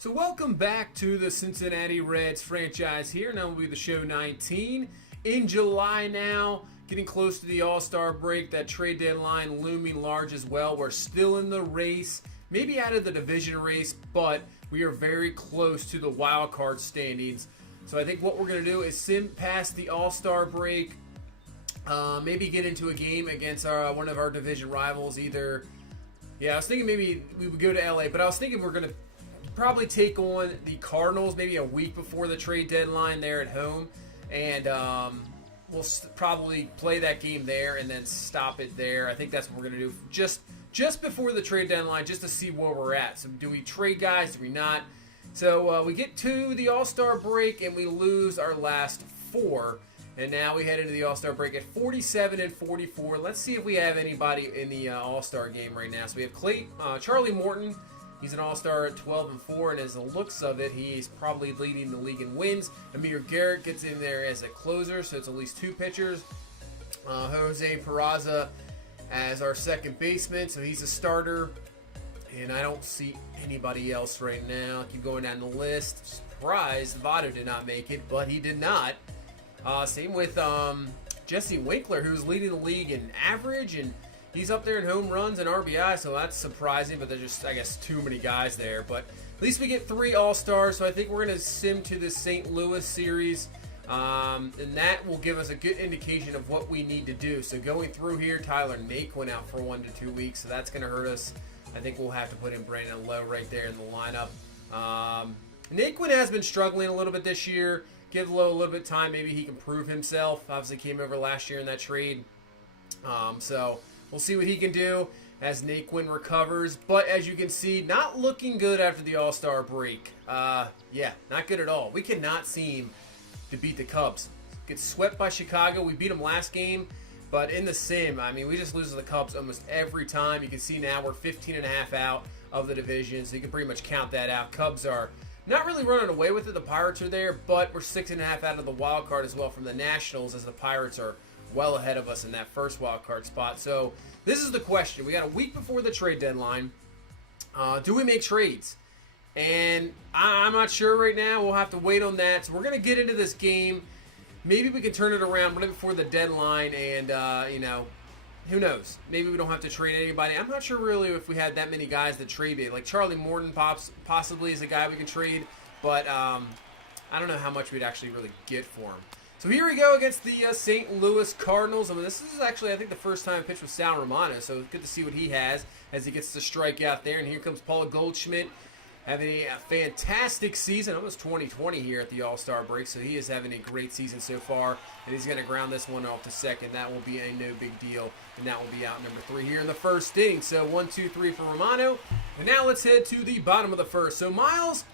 So welcome back to the Cincinnati Reds franchise here. Now will be the show 19 in July now. Getting close to the All-Star break. That trade deadline looming large as well. We're still in the race. Maybe out of the division race, but we are very close to the wild card standings. So I think what we're going to do is sim past the All-Star break. Maybe get into a game against one of our division rivals. I was thinking maybe we would go to LA, but I was thinking we're going to probably take on the Cardinals maybe a week before the trade deadline there at home, and we'll probably play that game there and then stop it there. I think that's what we're going to do just before the trade deadline, just to see where we're at. So do we trade guys? Do we not? So we get to the All-Star break and we lose our last four, and now we head into the All-Star break at 47-44. Let's see if we have anybody in the All-Star game right now. So we have Charlie Morton. He's an All-Star at 12-4, and as the looks of it, he's probably leading the league in wins. Amir Garrett gets in there as a closer, so it's at least two pitchers. Jose Peraza as our second baseman, so he's a starter. And I don't see anybody else right now. Keep going down the list. Surprised Votto did not make it, but he did not. Same with Jesse Winkler, who's leading the league in average, and he's up there in home runs and RBI, so that's surprising, but there's just, I guess, too many guys there. But at least we get 3 All-Stars, so I think we're going to sim to the St. Louis series, and that will give us a good indication of what we need to do. So going through here, Tyler Naquin out for 1 to 2 weeks, so that's going to hurt us. I think we'll have to put in Brandon Lowe right there in the lineup. Naquin has been struggling a little bit this year. Give Lowe a little bit of time. Maybe he can prove himself. Obviously came over last year in that trade. So we'll see what he can do as Naquin recovers. But as you can see, not looking good after the All-Star break. Yeah, not good at all. We cannot seem to beat the Cubs. Get swept by Chicago. We beat them last game. But in the sim, I mean, we just lose to the Cubs almost every time. You can see now we're 15.5 out of the division, so you can pretty much count that out. Cubs are not really running away with it. The Pirates are there, but we're 6.5 out of the wild card as well from the Nationals, as the Pirates are well ahead of us in that first wild card spot. So this is the question. We got a week before the trade deadline. Do we make trades? And I'm not sure right now. We'll have to wait on that. So we're going to get into this game. Maybe we can turn it around right before the deadline, and, who knows? Maybe we don't have to trade anybody. I'm not sure really if we had that many guys that traded. Like Charlie Morton possibly is a guy we can trade, but I don't know how much we'd actually really get for him. So here we go against the St. Louis Cardinals. I mean, this is actually, I think, the first time I pitched with Sal Romano, so it's good to see what he has as he gets to strike out there. And here comes Paul Goldschmidt, having a fantastic season, almost 2020 here at the All-Star break, so he is having a great season so far, and he's going to ground this one off to second. That will be a no big deal, and that will be out number 3 here in the first inning. So 1, 2, 3 for Romano, and now let's head to the bottom of the first. So Miles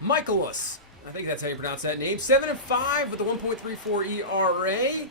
Michaelis, I think that's how you pronounce that name, 7-5 with a 1.34 ERA.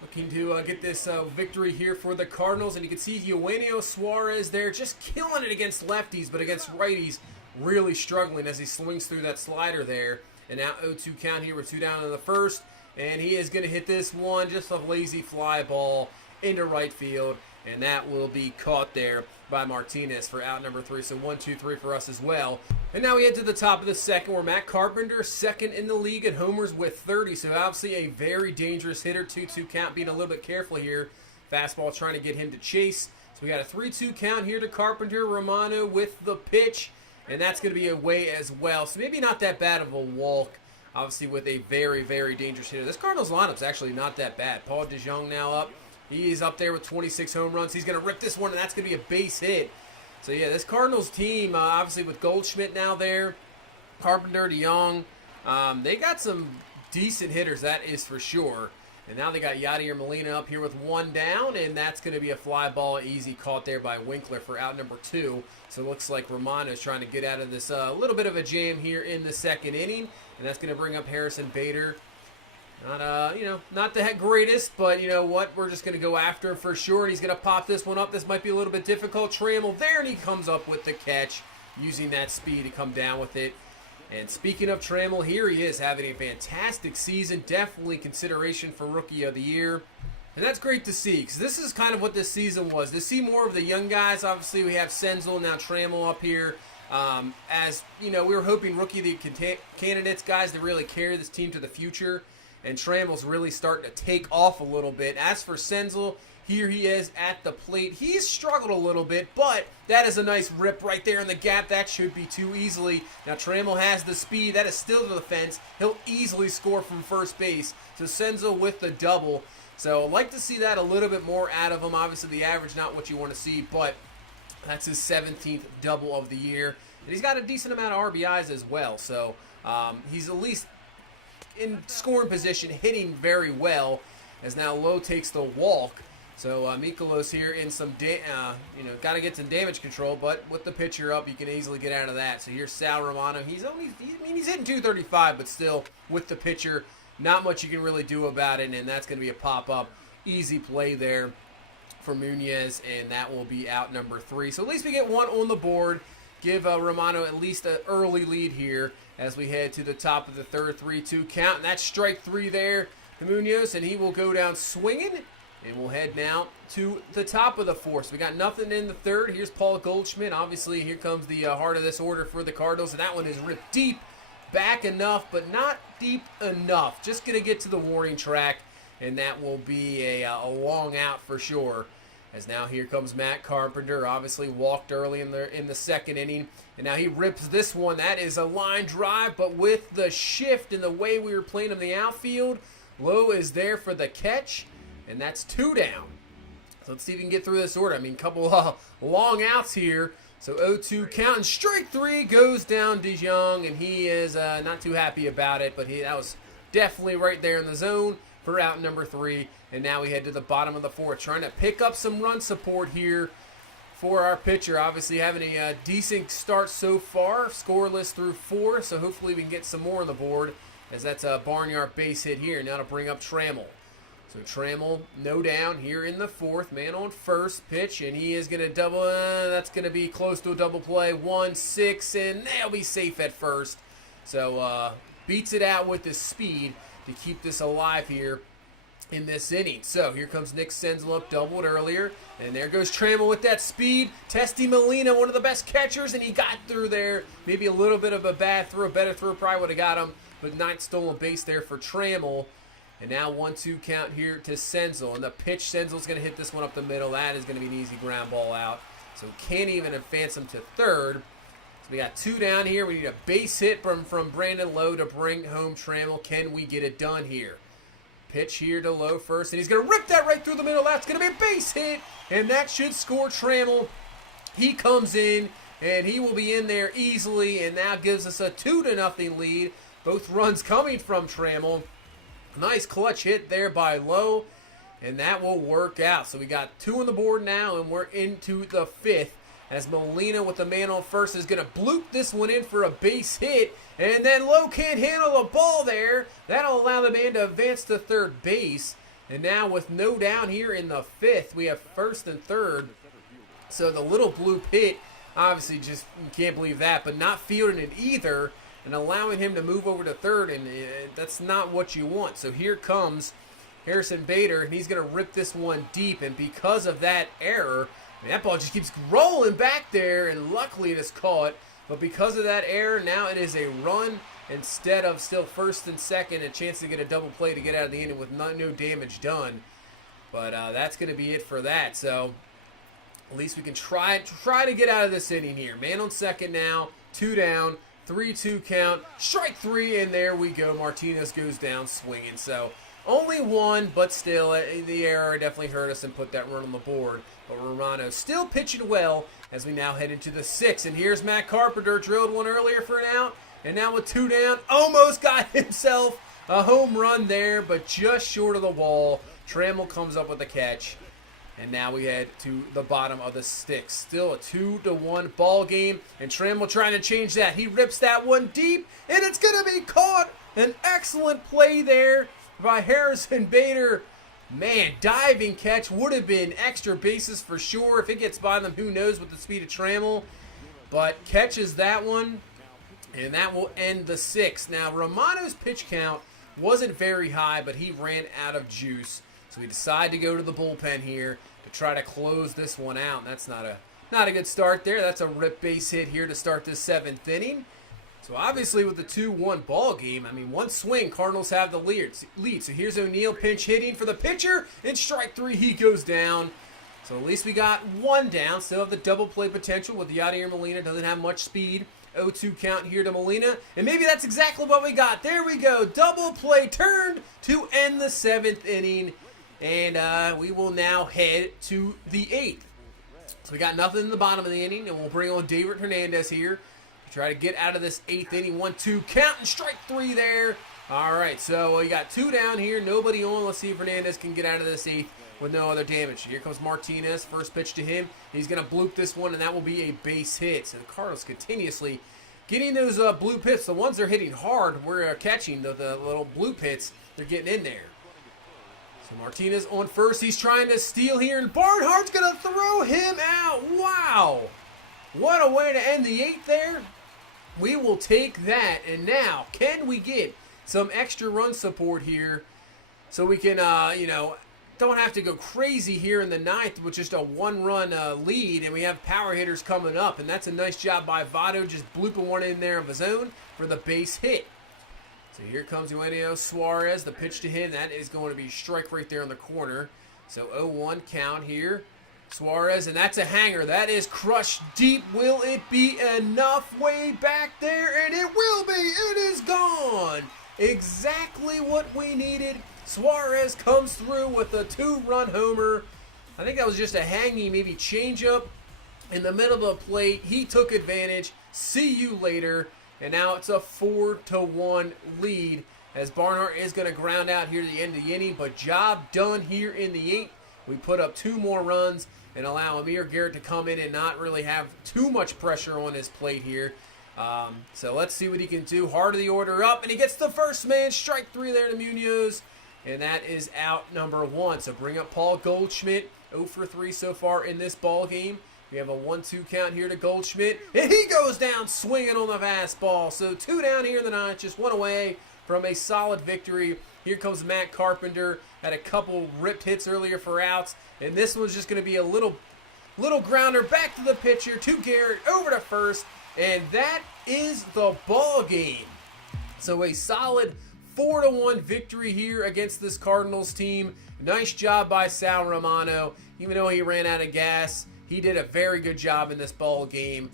Looking to get this victory here for the Cardinals, and you can see Eugenio Suarez there just killing it against lefties, but against righties, really struggling as he swings through that slider there. And now 0-2 count here with 2 down in the first. And he is going to hit this one, just a lazy fly ball into right field. And that will be caught there by Martinez for out number 3. So 1, 2, 3 for us as well. And now we head to the top of the second, where Matt Carpenter, second in the league at homers with 30. So obviously a very dangerous hitter. 2-2 count, being a little bit careful here. Fastball trying to get him to chase. So we got a 3-2 count here to Carpenter. Romano with the pitch. And that's going to be away as well. So maybe not that bad of a walk, obviously, with a very, very dangerous hitter. This Cardinals lineup's actually not that bad. Paul DeJong now up. He is up there with 26 home runs. He's going to rip this one, and that's going to be a base hit. So, yeah, this Cardinals team, obviously with Goldschmidt now there, Carpenter, DeJong, they got some decent hitters, that is for sure. And now they got Yadier Molina up here with 1 down, and that's going to be a fly ball, easy caught there by Winkler for out number 2. So it looks like Romano is trying to get out of this little bit of a jam here in the second inning, and that's going to bring up Harrison Bader. Not the greatest, but you know what? We're just going to go after him for sure, and he's going to pop this one up. This might be a little bit difficult. Trammell there, and he comes up with the catch, using that speed to come down with it. And speaking of Trammell, here he is having a fantastic season. Definitely consideration for Rookie of the Year. And that's great to see, because this is kind of what this season was. To see more of the young guys. Obviously, we have Senzel, now Trammell up here. As you know, we were hoping rookie of the candidates, guys, to really carry this team to the future. And Trammell's really starting to take off a little bit. As for Senzel, here he is at the plate. He's struggled a little bit, but that is a nice rip right there in the gap. That should be too easily. Now Trammell has the speed. That is still to the fence. He'll easily score from first base. So Senzel with the double. So I'd like to see that a little bit more out of him. Obviously the average not what you want to see, but that's his 17th double of the year. And he's got a decent amount of RBIs as well. So he's at least in scoring position, hitting very well, as now Lowe takes the walk. So Mikolos here in some, got to get some damage control, but with the pitcher up, you can easily get out of that. So here's Sal Romano. He's hitting 235, but still with the pitcher, not much you can really do about it, and that's going to be a pop-up, easy play there for Munoz, and that will be out number 3. So at least we get one on the board. Give Romano at least an early lead here as we head to the top of the third. 3-2 count, and that's strike 3 there to Munoz, and he will go down swinging. And we'll head now to the top of the fourth. So we got nothing in the third. Here's Paul Goldschmidt. Obviously, here comes the heart of this order for the Cardinals. And that one is ripped deep, back enough, but not deep enough. Just going to get to the warning track, and that will be a long out for sure. As now here comes Matt Carpenter. Obviously walked early in the second inning. And now he rips this one. That is a line drive, but with the shift in the way we were playing in the outfield, Lowe is there for the catch. And that's 2 down. So let's see if we can get through this order. I mean, a couple long outs here. So 0-2 count, and strike 3 goes down DeJong, and he is not too happy about it, but that was definitely right there in the zone for out number 3. And now we head to the bottom of the fourth, trying to pick up some run support here for our pitcher. Obviously having a decent start so far, scoreless through 4, so hopefully we can get some more on the board, as that's a barnyard base hit here. Now to bring up Trammell. So Trammell, no down here in the fourth. Man on first, pitch, and he is going to double. That's going to be close to a double play. 1-6, and they'll be safe at first. So beats it out with the speed to keep this alive here in this inning. So here comes Nick Senzel up, doubled earlier. And there goes Trammell with that speed. Testy Molina, one of the best catchers, and he got through there. Maybe a little bit of a bad throw, better throw probably would have got him. But not stolen base there for Trammell. And now 1-2 count here to Senzel. And the pitch, Senzel's going to hit this one up the middle. That is going to be an easy ground ball out. So can't even advance him to third. So we got 2 down here. We need a base hit from Brandon Lowe to bring home Trammell. Can we get it done here? Pitch here to Lowe first. And he's going to rip that right through the middle. That's going to be a base hit. And that should score Trammell. He comes in, and he will be in there easily. And now gives us a 2-0 lead. Both runs coming from Trammell. Nice clutch hit there by Lowe, and that will work out. So we got 2 on the board now, and we're into the 5th, as Molina with the man on first is going to bloop this one in for a base hit, and then Lowe can't handle the ball there. That'll allow the man to advance to third base. And now with no down here in the 5th, we have first and third. So the little bloop hit, obviously just, you can't believe that, but not fielding it either, and allowing him to move over to third, and that's not what you want. So here comes Harrison Bader, and he's going to rip this one deep, and because of that error, that ball just keeps rolling back there, and luckily it is caught. But because of that error, now it is a run instead of still first and second, a chance to get a double play to get out of the inning with no damage done. But that's going to be it for that. So at least we can try to get out of this inning here. Man on second now, 2 down. 3-2 count, strike 3, and there we go. Martinez goes down swinging. So only 1, but still, the error definitely hurt us and put that run on the board. But Romano still pitching well as we now head into the 6th. And here's Matt Carpenter, drilled one earlier for an out, and now with 2 down, almost got himself a home run there, but just short of the wall. Trammell comes up with a catch. And now we head to the bottom of the 6th. Still a 2-1 ball game. And Trammell trying to change that. He rips that one deep. And it's going to be caught. An excellent play there by Harrison Bader. Man, diving catch. Would have been extra bases for sure. If it gets by them, who knows with the speed of Trammell. But catches that one. And that will end the 6th. Now, Romano's pitch count wasn't very high, but he ran out of juice. So we decide to go to the bullpen here to try to close this one out. That's not a Not a good start there. That's a rip base hit here to start this 7th inning. So obviously with the 2-1 ball game, I mean, one swing, Cardinals have the lead. So here's O'Neill pinch hitting for the pitcher. In strike 3, he goes down. So at least we got one down. Still have the double play potential with Yadier Molina. Doesn't have much speed. 0-2 count here to Molina. And maybe that's exactly what we got. There we go. Double play turned to end the 7th inning. And we will now head to the 8th. So we got nothing in the bottom of the inning. And we'll bring on David Hernandez here. Try to get out of this 8th inning. 1-2 count and strike 3 there. All right, so we got 2 down here. Nobody on. Let's see if Hernandez can get out of this 8th with no other damage. Here comes Martinez. First pitch to him. He's going to bloop this one, and that will be a base hit. So the Cardinals continuously getting those blue hits. The ones they're hitting hard, we're catching the little blue hits. They're getting in there. So Martinez on first. He's trying to steal here, and Barnhart's going to throw him out. Wow. What a way to end the 8th there. We will take that, and now can we get some extra run support here so we can, don't have to go crazy here in the 9th with just a 1-run lead, and we have power hitters coming up, and that's a nice job by Votto, just blooping one in there of his own for the base hit. So here comes Eugenio Suarez, the pitch to him. That is going to be a strike right there in the corner. So 0-1 count here. Suarez, and that's a hanger. That is crushed deep. Will it be enough? Way back there, and it will be. It is gone. Exactly what we needed. Suarez comes through with a 2-run homer. I think that was just a hanging, maybe changeup in the middle of the plate. He took advantage. See you later. And now it's a 4-1 lead as Barnhart is going to ground out here at the end of the inning. But job done here in the 8th. We put up 2 more runs and allow Amir Garrett to come in and not really have too much pressure on his plate here. So let's see what he can do. Heart of the order up, and he gets the first man. Strike 3 there to Munoz, and that is out number 1. So bring up Paul Goldschmidt. 0 for 3 so far in this ball game. We have a 1-2 count here to Goldschmidt, and he goes down swinging on the fastball. So 2 down here in the 9th, just 1 away from a solid victory. Here comes Matt Carpenter. Had a couple ripped hits earlier for outs. And this one's just going to be a little grounder back to the pitcher, to Garrett, over to first. And that is the ball game. So a solid 4-1 victory here against this Cardinals team. Nice job by Sal Romano. Even though he ran out of gas, he did a very good job in this ball game.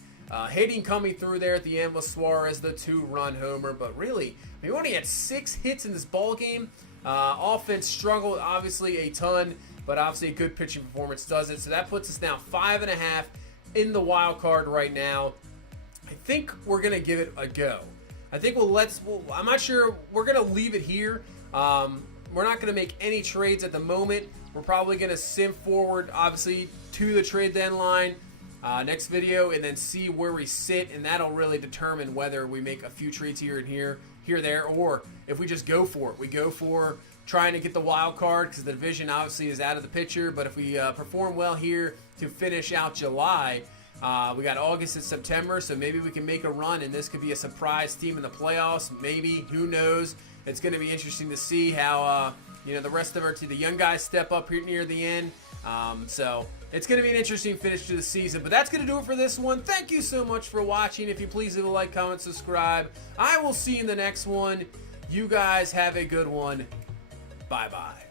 Hitting coming through there at the end was Suarez, the 2-run homer. But really, we only had 6 hits in this ball game. Offense struggled, obviously, a ton, but obviously a good pitching performance does it. So that puts us now 5.5 in the wild card right now. I think we're going to give it a go. I think I'm not sure. We're going to leave it here. We're not going to make any trades at the moment. We're probably going to sim forward, obviously, to the trade deadline next video, and then see where we sit, and that'll really determine whether we make a few trades here and here, there, or if we just go for it. We go for trying to get the wild card because the division obviously is out of the picture, but if we perform well here to finish out July, we got August and September, so maybe we can make a run, and this could be a surprise team in the playoffs. Maybe, who knows? It's going to be interesting to see how the rest of the young guys step up here near the end. So it's going to be an interesting finish to the season. But that's going to do it for this one. Thank you so much for watching. If you please leave a like, comment, subscribe. I will see you in the next one. You guys have a good one. Bye-bye.